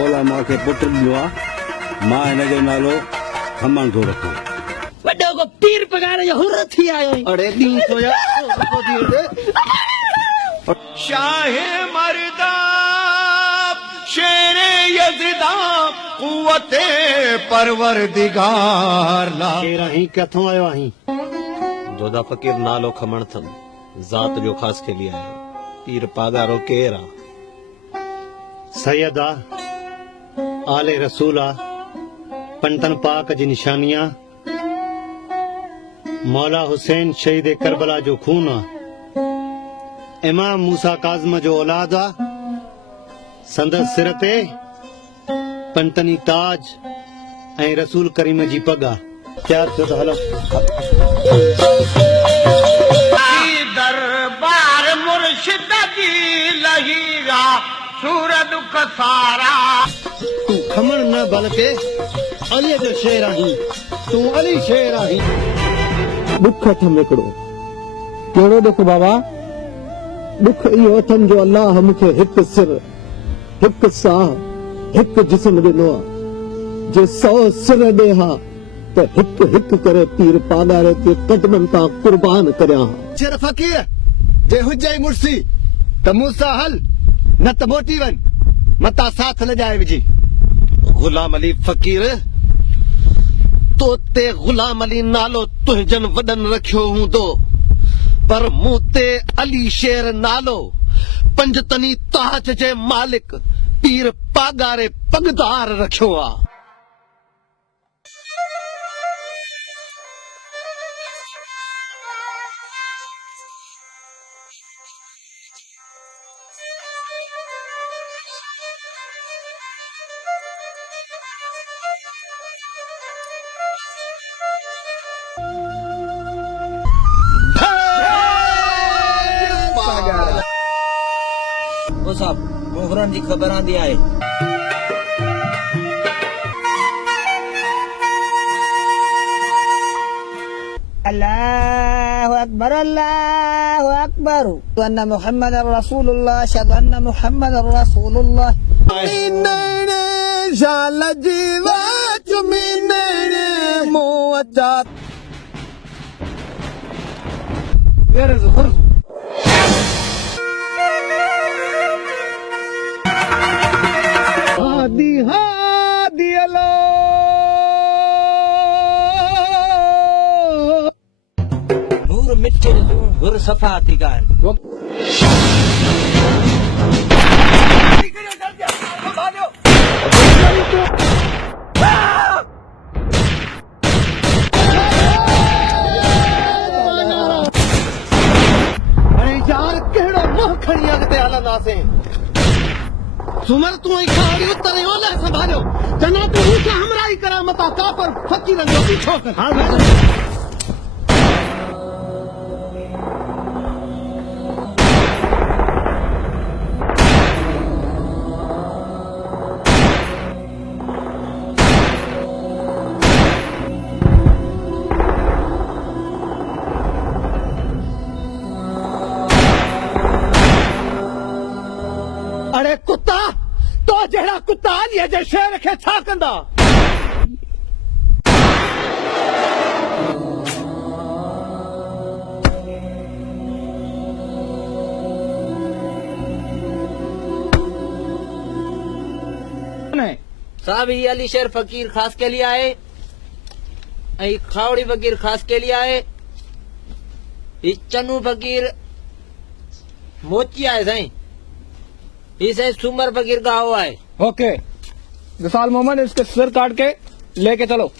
मोला मां खे पुट ॾिनो आहे, मां हिन जो नालो खमण थो रखां। वॾो को पीर पगार जो हुर थी आयो। अरे ॾींहुं थो या शाहे मर्दा शेरे यज़दा कुव्वते परवरदिगार ला। केर आहीं, किथों आयो आहीं? जोधा फकीर नालो खमण थम, ज़ात जो ख़ास के लिए आयो। पीर पागारो केर आ? सैयद आ, आले रसूल आ, पंतन पाक जी निशानियां, मौला हुसैन शहीद करबला जो खून आ, इमाम मूसा काज़म जो औलाद आ, संदस सिर ते पंतनी ताज ऐं रसूल करीम जी पग आ। तैयार थियो त हलो। दरबार मुर्शिद जी लहीरा सूरत कसारा। तू खमण न बल्कि अली जो शेर आहीं, तू अली शेर आहीं। दुख अथम हिकिड़ो। कहिड़ो दुख बाबा? दुख इहो अथम जो अल्लाह मूंखे हिकु सिर, हिकु साह, हिकु जिस्म ॾिनो आहे। जे 100 सिर ॾे हा त हिकु हिकु करे पीर पागारे ते कदमनि तां कुर्बान करियां हा। शेर फकीर जे हुजे मुर्सी त मूंसा हल, न त मोटी वञ, मता साथ न जाए विझी। गुलाम अली फकीर, तो ते गुलाम अली नालो तुंहिंजनि वॾनि रखियो हूंदो, पर मूं ते अली शेर नालो पंजतनी ताज जे मालिक पीर पागारे पगदार रखियो आ। वो साहब मोहरन जी खबर आंदी आहे। अल्लाहु अकबर, अल्लाहु अकबर, अन्ना मुहम्मद रसूलुल्लाह, अशहदु अन्ना मुहम्मद रसूलुल्लाह। मीनणे शाल जीवा चुमीनणे मोचा। Where is the horse? हादी हादी अलो। नूर मिठे जो गुर सफा थी गान। अरे यार केड़ो मोह खणी अॻिते हलंदासीं। सुमर तू ही खाड़ी उतरे ओले संभालियो, जना तू मूंखे हमराही करा मता काफर फकीरनि जो पीछो कर। हाँ अरे कुत्ता, तो जड़ा कुत्ता अलीअ जे शेर खे छा कंदा? साहब ये अली शेर फकीर खास के लिए आए, ऐं खावड़ी फकीर खास के लिए आए, ये चन्नू फकीर मोची आए साईं, इसे सुमर फकीर गाँव आए। ओके विशाल मोहम्मद, इसके सिर काट के लेके चलो।